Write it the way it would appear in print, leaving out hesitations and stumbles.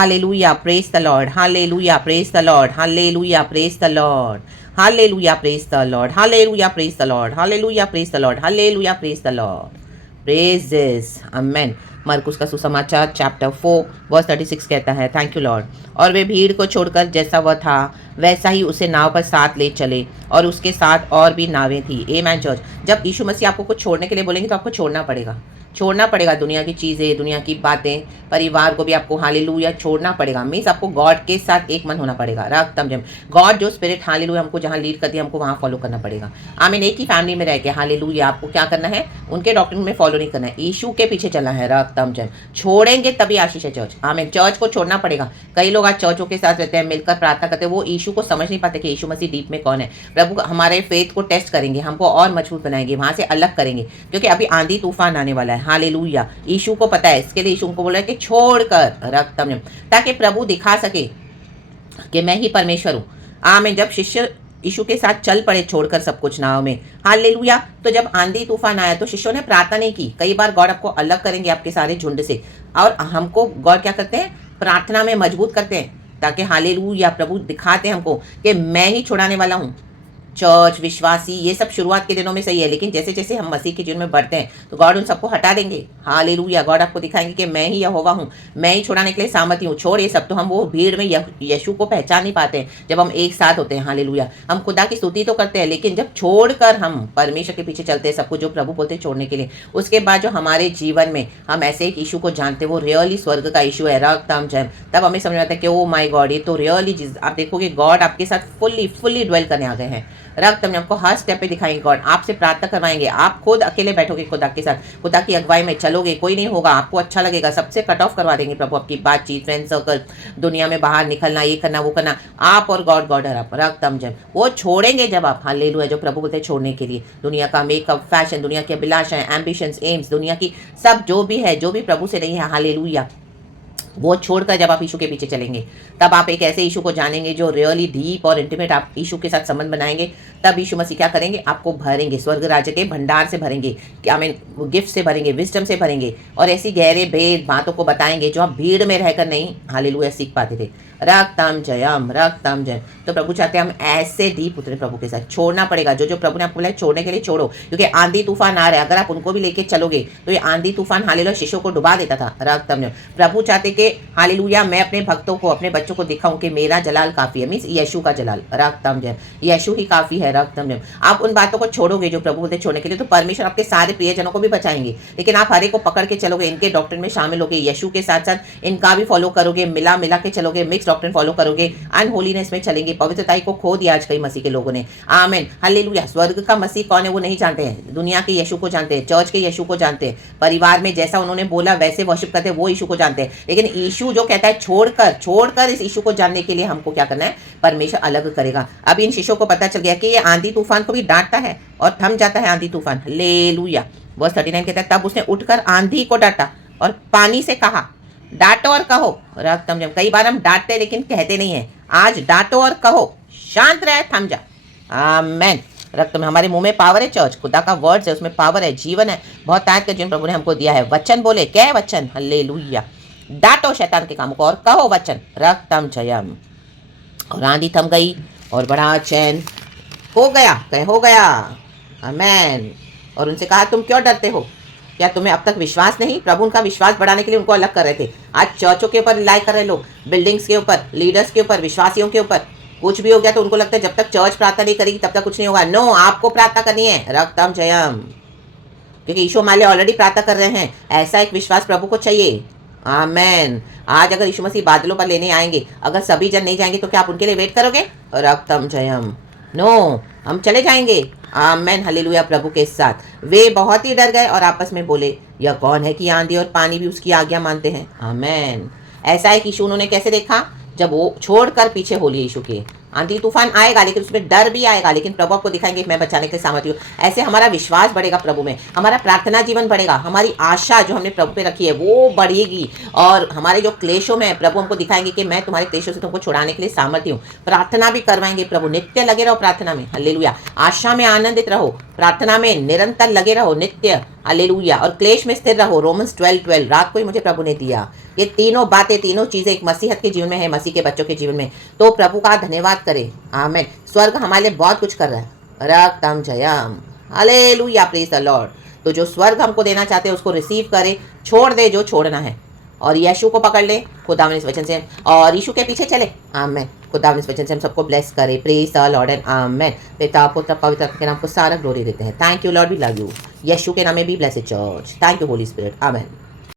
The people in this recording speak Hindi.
Hallelujah, praise the Lord. Hallelujah, praise the Lord. Hallelujah, praise the Lord. Hallelujah, praise the Lord. Hallelujah, praise the Lord. Hallelujah, praise the Lord. Hallelujah, praise the Lord. Praise this. Amen. मरकुस का सुसमाचार चैप्टर 4 वर्स 36 कहता है, थैंक यू लॉर्ड। और वे भीड़ को छोड़कर जैसा वह था वैसा ही उसे नाव पर साथ ले चले और उसके साथ और भी नावें थी। आमेन चर्च। जब यीशु मसीह आपको कुछ छोड़ने के लिए बोलेंगे तो आपको छोड़ना पड़ेगा दुनिया की चीज़ें, दुनिया की बातें, परिवार को भी आपको हालेलुया छोड़ना पड़ेगा। मीन्स आपको गॉड के साथ एक मन होना पड़ेगा। रख तम जम गॉड जो स्पिरिट हालेलुया हमको जहाँ लीड कर दिया हमको वहाँ फॉलो करना पड़ेगा। आमीन। एक ही फैमिली में रह के हालेलुया आपको क्या करना है, उनके डॉक्ट्रिन में फॉलो नहीं करना है, यीशु के पीछे चलना है। रख तम जम छोड़ेंगे तभी आशीष है चर्च। आमीन। चर्च को छोड़ना पड़ेगा। कई लोग आज चर्चों के साथ रहते हैं, मिलकर प्रार्थना करते हैं, वो यीशु को समझ नहीं पाते कि यीशु मसीह डीप में कौन है। प्रभु हमारे फेथ को टेस्ट करेंगे, हमको और मजबूत बनाएंगे, वहाँ से अलग करेंगे, क्योंकि अभी आंधी तूफान आने वाला है। हालेलुया। यीशु को पता है, इसके लिए यीशु को बोला है कि छोड़कर रख तम, ताकि प्रभु दिखा सके कि मैं ही परमेश्वर हूँ। आमीन। जब शिष्य यीशु के साथ चल पड़े छोड़कर सब कुछ नाव में, हालेलुया, तो जब आंधी तूफान आया तो शिष्यों ने प्रार्थना नहीं की। कई बार गॉड आपको अलग करेंगे आपके सारे झुंड से, और हमको गॉड क्या करते हैं, प्रार्थना में मजबूत करते हैं, ताकि हालेलुया प्रभु दिखाते हैं हमको कि मैं ही छुड़ाने वाला हूँ। चर्च, विश्वासी, ये सब शुरुआत के दिनों में सही है, लेकिन जैसे जैसे हम मसीह के जीवन में बढ़ते हैं तो गॉड उन सबको हटा देंगे। हालेलुया। गॉड आपको दिखाएंगे कि मैं ही यहोवा हूँ, मैं ही छुड़ाने के लिए सामर्थ्य हूँ। छोड़ ये सब। तो हम वो भीड़ में यीशु को पहचान नहीं पाते हैं जब हम एक साथ होते हैं। हालेलुया। हम खुदा की स्तुति तो करते हैं, लेकिन जब छोड़कर हम परमेश्वर के पीछे चलते हैं, सब कुछ जो प्रभु बोलते हैं छोड़ने के लिए, उसके बाद जो हमारे जीवन में हम ऐसे एक यीशु को जानते हैं, वो रियली स्वर्ग का यीशु है। रख तम जम, तब हमें समझ में आता है कि ओ माई गॉड, ये तो रियली आप देखोगे गॉड आपके साथ फुल्ली ड्वेल करने आ गए हैं। रख तम आपको हर स्टेप पे दिखाएंगे गॉड, आपसे प्रार्थना करवाएंगे, आप खुद अकेले बैठोगे खुदा के साथ, खुदा की अगुवाई में चलोगे, कोई नहीं होगा, आपको अच्छा लगेगा, सबसे कट ऑफ करवा देंगे प्रभु आपकी बातचीत, फ्रेंड सर्कल, दुनिया में बाहर निकलना, ये करना वो करना, आप और गॉड है आप। रख तम जब वो छोड़ेंगे, जब आप हालेलुया, जो प्रभु बोलते हैं छोड़ने के लिए, दुनिया का मेकअप, फैशन, दुनिया की अभिलाषाएं, एम्बिशंस, एम्स, दुनिया की सब जो भी है, जो भी प्रभु से नहीं है, हालेलुया, वो छोड़कर जब आप यीशु के पीछे चलेंगे, तब आप एक ऐसे यीशु को जानेंगे जो रियली डीप और इंटीमेट आप यीशु के साथ संबंध बनाएंगे। तब यीशु मसीह क्या करेंगे, आपको भरेंगे, स्वर्ग राज्य के भंडार से भरेंगे, क्या मैं गिफ्ट से भरेंगे, विजडम से भरेंगे, और ऐसी गहरे भेद बातों को बताएंगे जो आप भीड़ में रहकर नहीं हालेलुया सीख पाते थे। रख तम जयम, रख तम जयम। तो प्रभु चाहते हैं हम ऐसे डीप उतरे प्रभु के साथ। छोड़ना पड़ेगा, जो जो प्रभु ने आपको बोला है छोड़ने के लिए छोड़ो, क्योंकि आंधी तूफान आ रहा है। अगर आप उनको भी लेके चलोगे तो ये आंधी तूफान हालेलुया शिष्यों को डुबा देता था। रख तम जयम। प्रभु चाहते कि हालेलुया मैं अपने भक्तों को, अपने बच्चों को दिखाऊं कि मेरा जलाल काफी है, मीन्स यीशु का जलाल। रख तम जयम, यीशु ही काफी है। रख तम जयम। आप उन बातों को छोड़ोगे जो प्रभु बोलते छोड़ने के लिए, तो परमेश्वर आपके सारे प्रियजनों को भी बचाएंगे, लेकिन आप हरे को पकड़ के चलोगे, इनके डॉक्ट्रिन में शामिल होगे, यीशु के साथ साथ इनका भी फॉलो करोगे, मिला के चलोगे, मिक्स डॉक्ट्रिन फॉलो करोगे, अनहोलीनेस में चलेंगे, पवित्रताई को खो दिया आज कई मसीह के लोगों ने। आमीन, हालेलुया। स्वर्ग का मसीह कौन है वो नहीं जानते हैं, दुनिया के यीशु को जानते हैं, चर्च के यीशु को जानते हैं, परिवार में जैसा उन्होंने बोला वैसे वर्शिप करते हैं, वो यीशु को जानते हैं। लेकिन यीशु जो कहता है छोड़कर इस यीशु को जानने के लिए हमको क्या करना है, परमेश्वर अलग करेगा। अब इन शिष्यों को पता चल गया कि ये आंधी तूफान को भी डांटता है और थम जाता है आंधी तूफान। हालेलुया। वर्स 39 कहता है, तब उसने उठकर आंधी को डांटा और पानी से कहा, डांटो और कहो। रख तम जम। कई बार हम डांटते लेकिन कहते नहीं है, आज डांटो और कहो, शांत रहे, थम जा। आमेन। रक्त में हमारे मुंह में पावर है चर्च, खुदा का वर्ड्स है, उसमें पावर है, जीवन है, बहुत ताकत का जीवन प्रभु ने हमको दिया है। वचन बोले, क्या है वचन, हालेलुया। डांटो शैतान के कामों को और कहो वचन। रख तम जयम। और आंधी थम गई और बड़ा चैन हो गया। आमेन। और उनसे कहा, तुम क्यों डरते हो, क्या तुम्हें अब तक विश्वास नहीं। प्रभु उनका विश्वास बढ़ाने के लिए उनको अलग कर रहे थे। आज चर्चों के ऊपर रिलाई कर रहे लोग, बिल्डिंग्स के ऊपर, लीडर्स के ऊपर, विश्वासियों के ऊपर। कुछ भी हो गया तो उनको लगता है जब तक चर्च प्रार्थना नहीं करेगी तब तक कुछ नहीं होगा। नो, आपको प्रार्थना करनी है। रख तम जयम। क्योंकि यीशु हमारे ऑलरेडी प्रार्थना कर रहे हैं, ऐसा एक विश्वास प्रभु को चाहिए। आमेन। आज अगर यीशु मसीह बादलों पर लेने आएंगे, अगर सभी जन नहीं जाएंगे तो क्या आप उनके लिए वेट करोगे। रख तम जयम। नो, हम चले जाएंगे। आमेन, हालेलुया। प्रभु के साथ वे बहुत ही डर गए और आपस में बोले, यह कौन है कि आंधी और पानी भी उसकी आज्ञा मानते हैं। आमेन। ऐसा है कि यीशु उन्होंने कैसे देखा, जब वो छोड़कर पीछे हो लिए यीशु के। आंधी तूफान आएगा लेकिन उसमें डर भी आएगा, लेकिन प्रभु आपको दिखाएंगे मैं बचाने के लिए सामर्थ्य हूँ। ऐसे हमारा विश्वास बढ़ेगा प्रभु में, हमारा प्रार्थना जीवन बढ़ेगा, हमारी आशा जो हमने प्रभु पे रखी है वो बढ़ेगी, और हमारे जो क्लेशों में प्रभु हमको दिखाएंगे कि मैं तुम्हारे क्लेशों से तुमको छुड़ाने के लिए सामर्थ्य हूँ। प्रार्थना भी करवाएंगे प्रभु, नित्य लगे रहो प्रार्थना में। हालेलुया। आशा में आनंदित रहो, प्रार्थना में निरंतर लगे रहो, नित्य, हालेलुया, और क्लेश में स्थिर रहो, रोमन्स 12:12। रात को ही मुझे प्रभु ने दिया ये तीनों बातें, तीनों चीजें एक मसीहत के जीवन में है, मसीह के बच्चों के जीवन में। तो प्रभु का धन्यवाद करें। आमीन। स्वर्ग हमारे लिए बहुत कुछ कर रहा है। रक्तम Jayam, hallelujah, praise the Lord. तो जो स्वर्ग हमको देना चाहते हैं उसको रिसीव करें, छोड़ दे जो छोड़ना है, और यीशु को पकड़ ले खुदावन इस वचन से, और यीशु के पीछे चले। आमेन। खुदावन इस वचन से हम सबको ब्लेस करे। प्रेज द लॉर्ड एंड आमेन। पिता पुत्र पवित्र आत्मा के नाम को सारा ग्लोरी देते हैं। Thank you lord, we love you. Yeshu के नाम में भी blessed church. Thank you holy spirit. Amen.